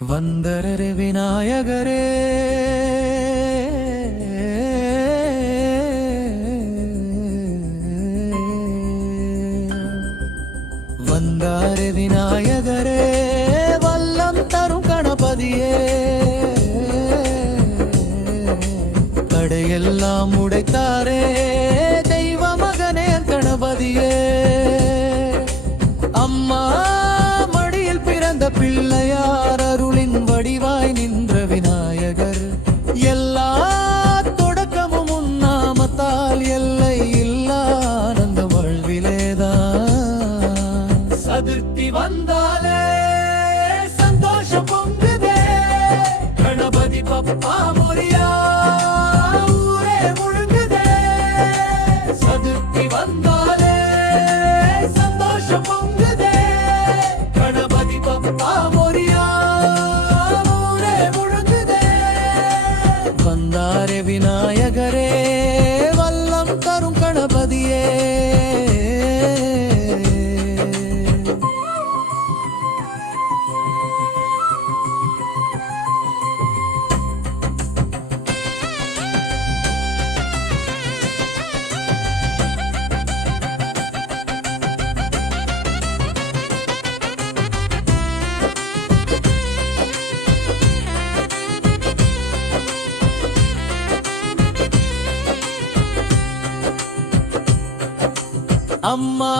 வந்தரரே விநாயகரே வந்தாரே விநாயகரே வல்லம் தரும் கணபதியே தடையெல்லாம் உடைத்தாரே தெய்வ மகனே கணபதியே அம்மா மடியில் பிறந்த பிள்ளையார் அருளின் வடிவாய் நின்ற விநாயகர் எல்லா தொடக்கமும் உன்னாமத்தால் எல்லை இல்லா ஆனந்த வாழ்விலேதான் சதுர்த்தி வந்தாலே சந்தோஷம் பொங்குதே கணபதி பப்பா மொரியா ஊரே முழுங்குதே சதுர்த்தி வந்தாலே சந்தோஷம் பொங்குதே கணபதி பப்பா மொரியா ஊரே முழுங்குதே வந்தாரே விநாயகரே வல்லம் தரும் கணபதியே அம்மா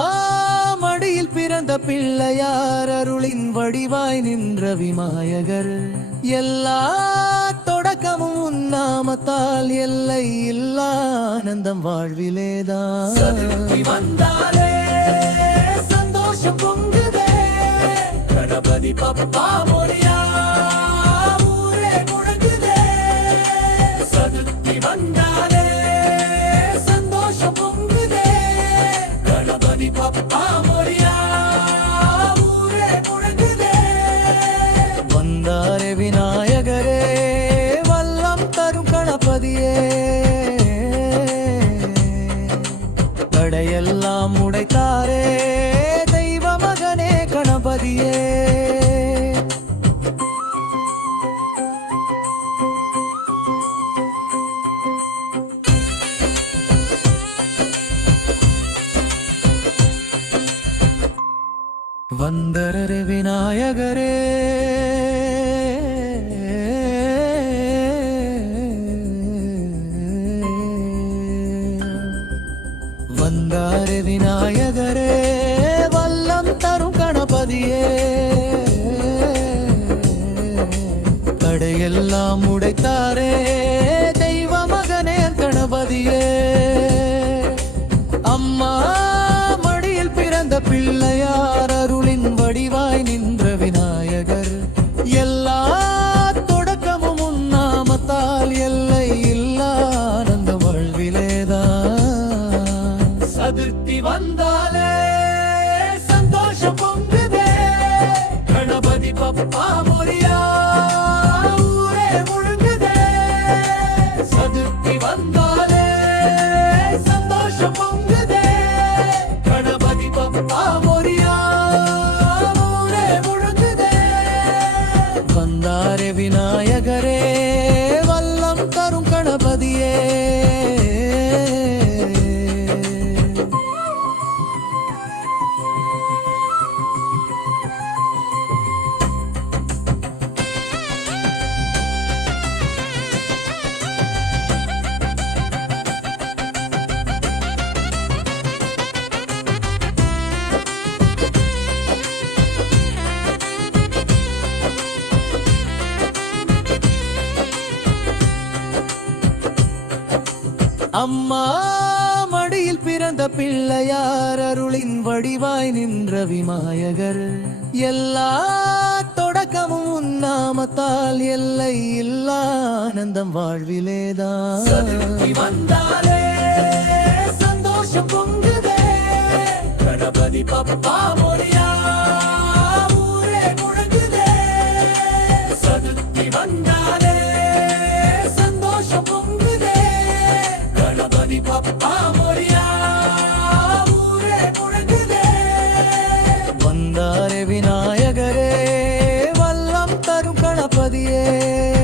மடியில் பிறந்த பிள்ளையார் அருளின் வடிவாய் நின்ற விநாயகர் எல்லா தொடக்கமும் உன்னாமத்தால் எல்லை இல்லா ஆனந்தம் வாழ்விலேதான் சதுர்த்தி வந்தாலே சந்தோஷம் பொங்குதே கணபதி பப்பா மொரியா ஊரே முழங்குதே சதுர்த்தி வந்தாலே சந்தோஷம் பொங்குதே கணபதி பப்பா மொரியா ஊரே முழங்குதே வந்தாரே விநாயகரே வல்லம் தரும் கணபதியே தடையெல்லாம் உடைத்தாரே தெய்வ மகனே கணபதியே வந்தரரே விநாயகரே வந்தாரே விநாயகரே வல்லம் தரும் கணபதியே தடையெல்லாம் உடைத்தாரே தெய்வ மகனே கணபதியே அம்மா மடியில் பிறந்த பிள்ளையார் அருளின் வடிவாய் நின்ற விநாயகர் எல்லா தொடக்கமும் உன்னாமத்தால் எல்லை இல்லா ஆனந்த வாழ்விலேதான் சதுர்த்தி வந்தாலே சந்தோஷம் பொங்குதே கணபதி பப்பா மொரியா ஊரே முழுங்குதே சதுர்த்தி வந்தாலே சந்தோஷம் பொங்குதே கணபதி பப்பா மொரியா ஊரே முழுங்குதே வந்தாரே விநாயகரே வல்லம் தரும் கணபதியே அம்மா மடியில் பிறந்த பிள்ளையார் அருளின் வடிவாய் நின்ற விநாயகர் எல்லா தொடக்கமும் உன்னாமத்தால் எல்லை இல்லா ஆனந்தம் வாழ்விலேதான் சதுர்த்தி வந்தாலே சந்தோஷம் பொங்குதே கணபதி பப்பா மொரியா ஊரே முழங்குதே சதுர்த்தி வந்தாலே சந்தோஷம் பொங்குதே கணபதி பப்பா மொரியா ஊரே முழங்குதே வந்தாரே விநாயகரே வல்லம் தரும் கணபதியே